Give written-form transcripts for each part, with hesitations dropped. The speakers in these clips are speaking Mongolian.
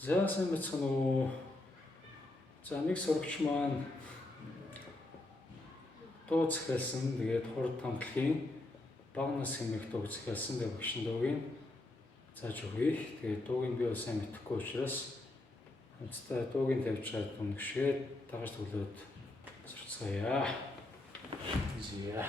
За сайн бацхан уу. За нэг сурагч маань дуу захиалсан. Тэгээд хурд хамтлагийн бага нас хэмээх дуу захиалсан. Тэгээд багшин дуугийн зааж өгье. Тэгээд дуугийн би бас сайн мэдэхгүй учраас хамтдаа дуугийн тавьж чад үнгэшээд дагаж төглөөд сурцгаая. Зия.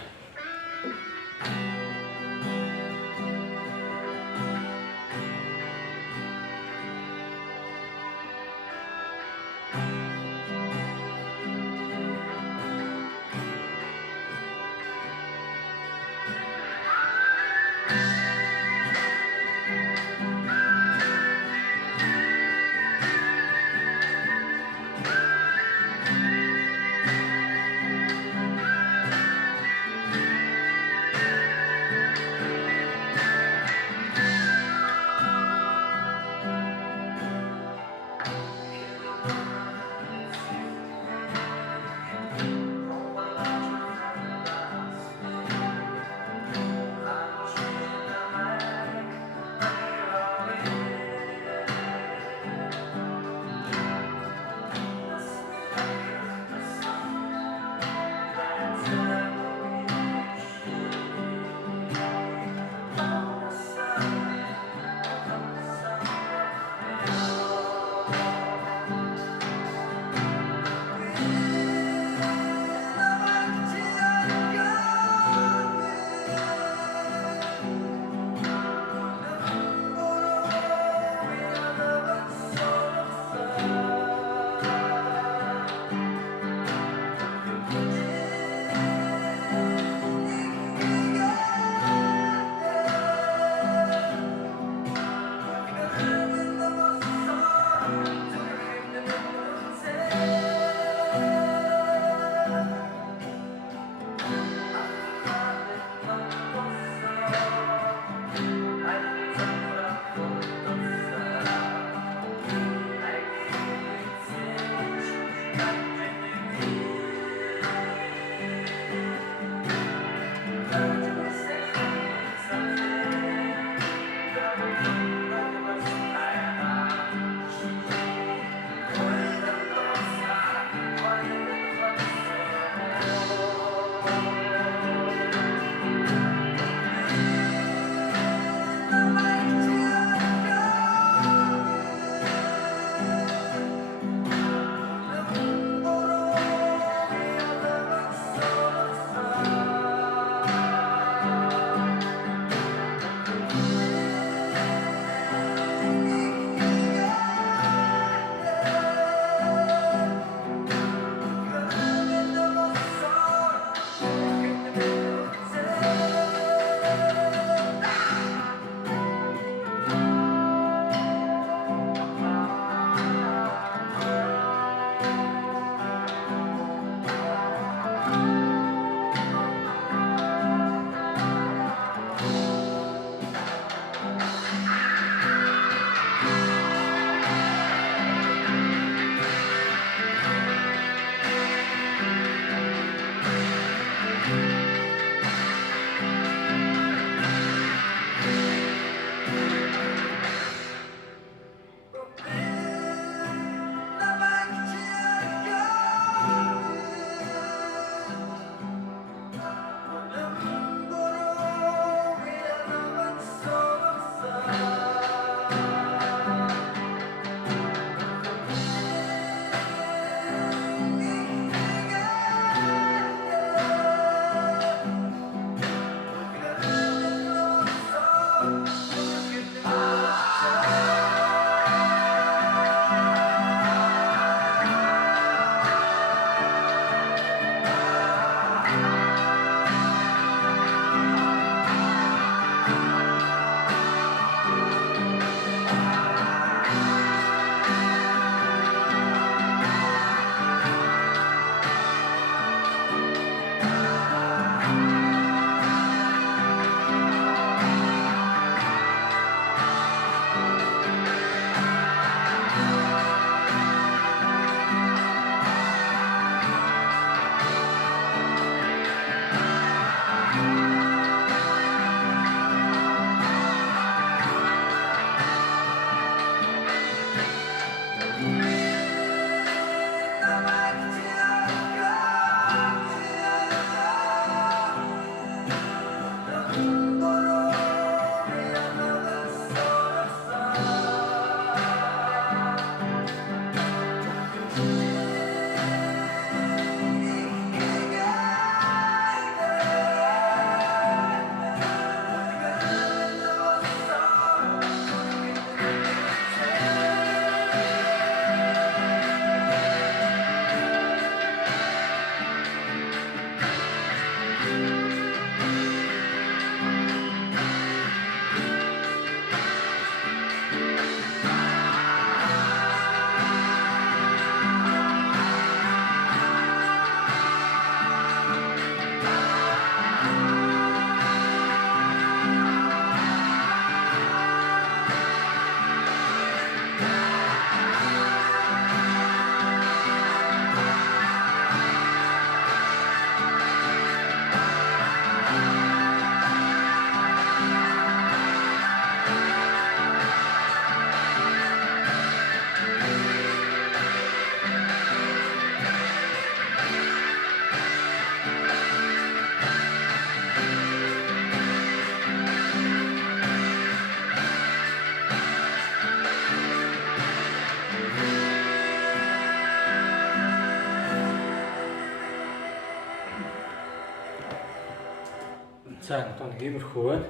За одоо нэг иймэрхүү байна.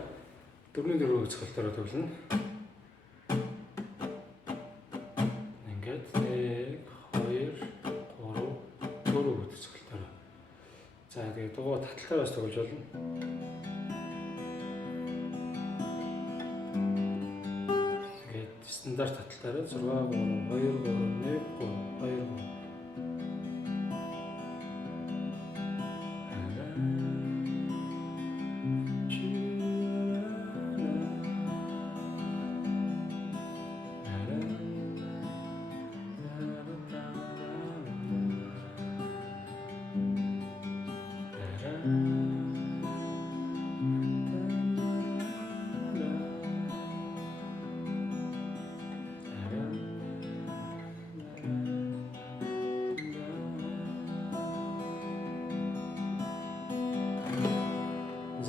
4-4 үзүүлэлтээр төвлөнө. Ингээд 1 2 3 4 үзүүлэлтээр. За тэгээд дугуй таталтаар бас тоглож болно. Ингээд стандарт таталтаар 6 3 2 3 1 3 2 3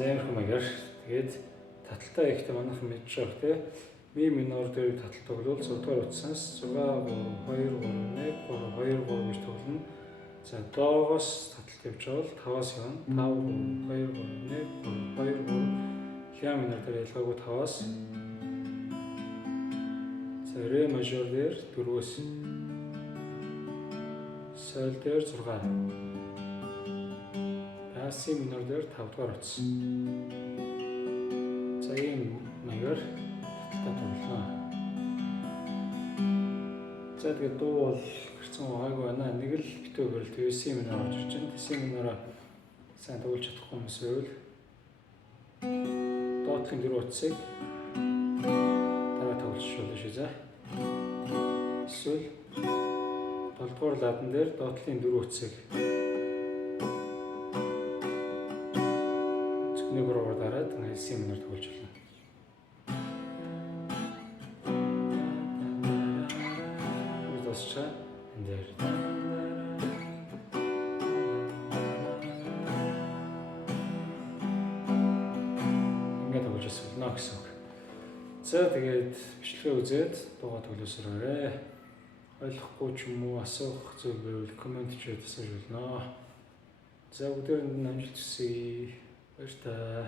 Зэмэрхэн маягаар тэгээд таталтаа ихтэй манайхан мэдж байгаа те ми минор дээр таталт тоглол 6 дугаар утсаас 6 3 2 3 1 3 2 3 гэж тоглоно. За доогоос таталт явж байгаа бол 5-аас явна. 5 3 2 3 1 3 2 3 ля минор дээр ялгаагүй 5-аас. За ре мажор дээр 4-өөс сол дээр 6. Си минор дээр 5 дугаар утас. За ийм маягаар таталтаа тоглоно. За тэгээд дуу бол гэрцэн байгаагүй байна. Нэг л битүү хөрөл тэгээд си минор орж ирж байна. Си минороо сайн тоглож чадахгүй юм эсвэл доотлын 4 утсыг дараа тоглож болно шүү за. Эсвэл 7 дугаар ладан дээр доотлын 4 утсыг нэг руугаар дараад си минор тоглож болно. Удасчаа энэ дээр. Ингээд тоглож байна гэсэн үг. За тэгээд бичлэгээ үзээд дуугаа тоглосорой. Ойлгохгүй ч юм уу асуух зүйл байвал комент хийгээд асууж болно. За бүгдээр амжилт хүсье. Баярлалаа.